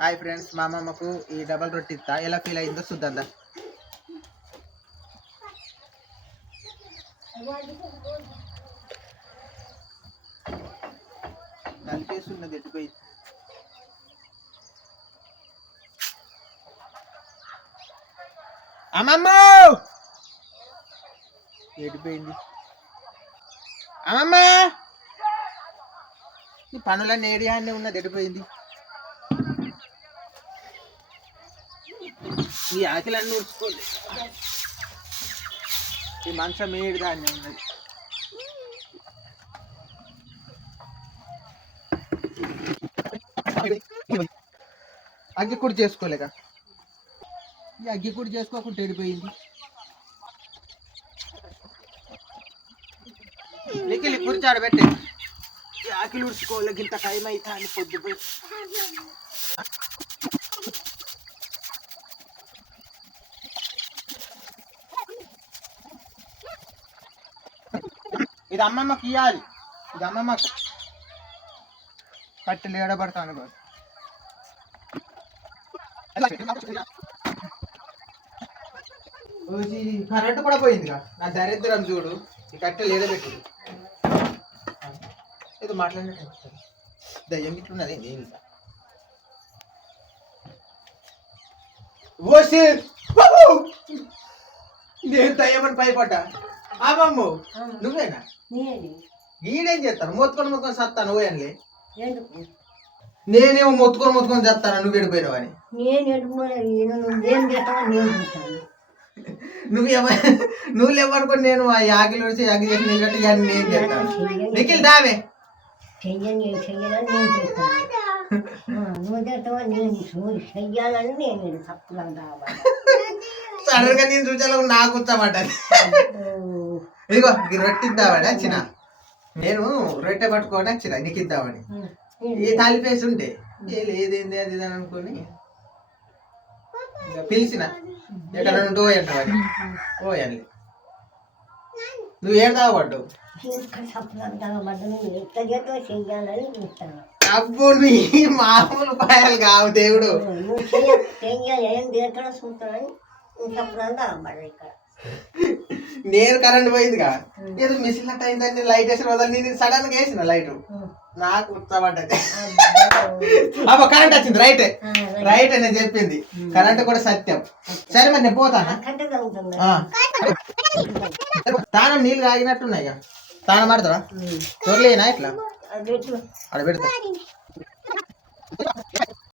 Hi friends, మా అమ్మమ్మకు ఈ double రొట్టి ఇస్తా, ఎలా ఫీల్ అయిందో చూద్దా. కలిపేస్తున్నది ఎట్టిపోయి. అమ్మమ్మ ఎడిపోయింది. అమ్మమ్మ ఈ పనులన్నీ ఏడియానే ఉన్నది, ఎడిపోయింది. ఈ ఆకిలన్నీ ఊడ్చుకోలేదు. ఈ మంచం ఏడు దాన్ని ఉన్నది. అగ్గి కూడా చేసుకోలేక ఈ అగ్గి కూడా చేసుకోకుండా ఎడిపోయింది. నిఖిల్ కూర్చాడు పెట్టే ఈ ఆకిలి ఊడ్చుకోలేక ఇంత టైం అవుతా అని పొద్దుపోయి. ఇది అమ్మమ్మకి ఇవ్వాలి, ఇది అమ్మమ్మకు కట్టెలు ఏడబడతాను. కరెంటు కూడా పోయిందిగా, నా దరిద్రం చూడు. ఈ కట్టెలు ఏడబెట్టు ఏదో మాట్లాడినట్టు దయ్యం ఇట్లున్నది. నేను దయ్యమని భయపడ్డా. అమ్మమ్మ నువ్వేనా? ఈడేం చేస్తాను? మొత్తుకొని సత్తాను పోయానులే. నేనేమో మొత్తుకొని చేస్తాను, నువ్వు ఎడిపోయినావు అని. నువ్వు లేవనుకోని నేను ఆ యాగిలు వచ్చి యాగి చేసి నిలబెట్టి నేను చేస్తాను. నిఖిల్ దావే సడన్ గా నేను చూసాను, నాకు కూర్చోమంటది. ఇదిగో రొట్టిద్దామని వచ్చిన, నేను రొట్టె పట్టుకోని వచ్చిన నికిద్దామని. ఈ తాలిపేసి ఉంటే ఏదేంది అది అని అనుకొని పిలిచిన, ఎక్కడ నుండి పోయండి పోయాలి. నువ్వు ఏడు తాగబడ్డావు. అబ్బో నీ మామూలు పాయాలు కావు దేవుడు. నేను కరెంట్ పోయిందిగా, ఏదో మిషన్ అట్ట అయిందని లైట్ వేసిన వదలు నేను సడన్ గా వేసిన లైట్, నాకు ఉత్సపడ్డది. అబ్బా కరెంట్ వచ్చింది. రైట్ నేను చెప్పింది కరెంట్ కూడా సత్యం. సరే మరి నేను పోతాను. తానం నీళ్ళు కాగినట్టున్నాయి, తానం పడతావా? చొరలేనా ఇట్లా అక్కడ పెడతా.